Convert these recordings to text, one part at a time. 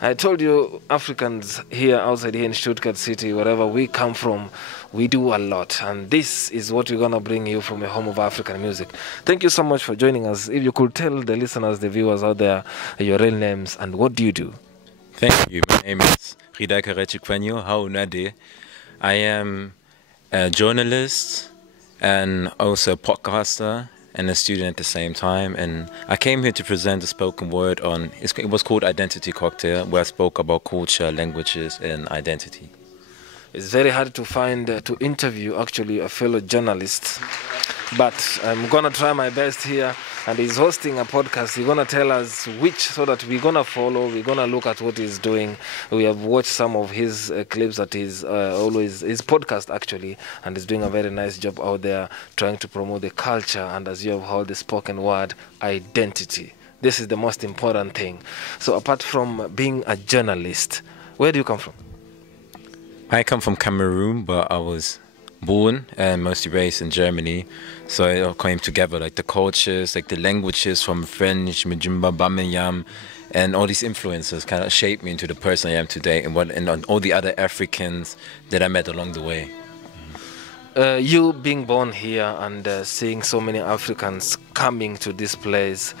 I told you, Africans here, outside here in Stuttgart City, wherever we come from, we do a lot. And this is what we're going to bring you from a home of African music. Thank you so much for joining us. If you could tell the listeners, the viewers out there, your real names and what do you do? Thank you. My name is Ridaka Rechikwanyo Haunade. I am a journalist and also a podcaster and a student at the same time. And I came here to present a spoken word on, it was called Identity Cocktail, where I spoke about culture, languages, and identity. It's very hard to find, to interview actually a fellow journalist. But I'm going to try my best here. And he's hosting a podcast. He's going to tell us which, so that we're going to follow. We're going to look at what he's doing. We have watched some of his clips that he's always, his podcast actually, and he's doing a very nice job out there trying to promote the culture and, as you have heard, the spoken word, identity. This is the most important thing. So apart from being a journalist, where do you come from? I come from Cameroon, but I was born and mostly raised in Germany, so it all came together, like the cultures, like the languages from French, Mijumba, Bamenyam, and all these influences kind of shaped me into the person I am today, and all the other Africans that I met along the way. You being born here and seeing so many Africans coming to this place,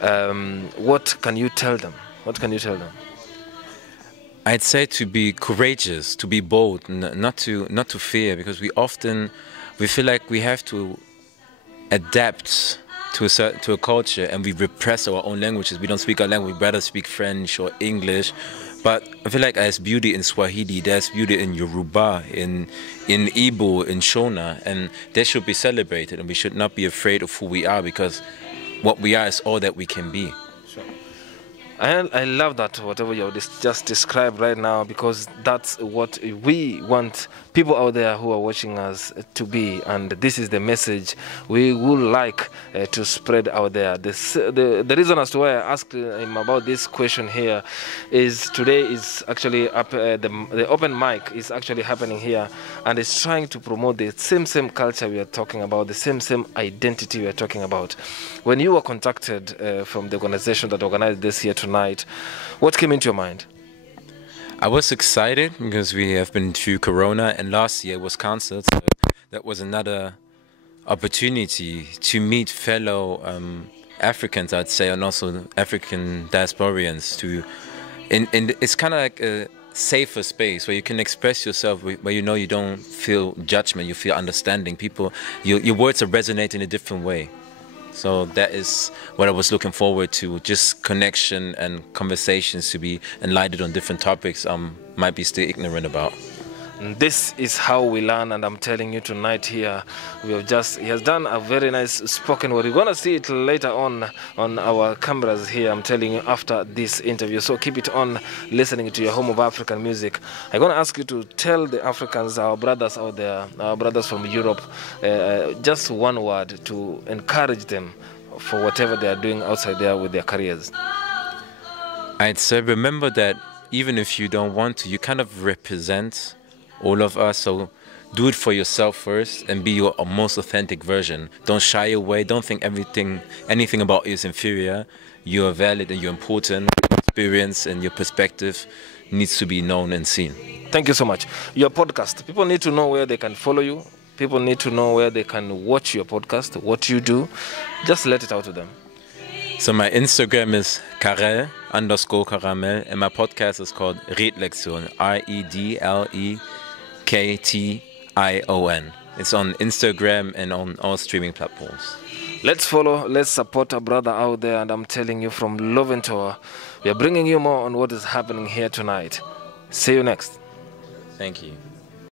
what can you tell them? What can you tell them? I'd say to be courageous, to be bold, not to fear, because we feel like we have to adapt to a culture, and we repress our own languages. We don't speak our language. We rather speak French or English. But I feel like there's beauty in Swahili, there's beauty in Yoruba, in Igbo, in Shona, and they should be celebrated. And we should not be afraid of who we are, because what we are is all that we can be. I love that, whatever you just described right now, because that's what we want people out there who are watching us to be, and this is the message we would like to spread out there. The reason as to why I asked him about this question here is today is actually the open mic is actually happening here, and it's trying to promote the same culture we are talking about, the same identity we are talking about. When you were contacted from the organization that organized this here tonight, what came into your mind? I was excited because we have been through Corona, and last year was cancelled. So that was another opportunity to meet fellow Africans, I'd say, and also African diasporians. It's kind of like a safer space where you can express yourself, where you know you don't feel judgment, you feel understanding. Your words are resonating in a different way. So that is what I was looking forward to, just connection and conversations to be enlightened on different topics I might be still ignorant about. This is how we learn, and I'm telling you tonight here, he has done a very nice spoken word. You're going to see it later on our cameras here, I'm telling you, after this interview. So keep it on, listening to your home of African music. I'm going to ask you to tell the Africans, our brothers out there, our brothers from Europe, just one word to encourage them for whatever they are doing outside there with their careers. I'd say remember that even if you don't want to, you kind of represent all of us, so do it for yourself first and be your most authentic version. Don't shy away, don't think anything about you is inferior. You are valid and you're important. Your experience and your perspective needs to be known and seen. Thank you so much. Your podcast, people need to know where they can follow you. People need to know where they can watch your podcast, what you do. Just let it out to them. So my Instagram is Karel_Karamel, and my podcast is called Redlektion, REDLEKTION. It's on Instagram and on all streaming platforms. Let's follow, let's support our brother out there, and I'm telling you from Loventor, we are bringing you more on what is happening here tonight. See you next. Thank you.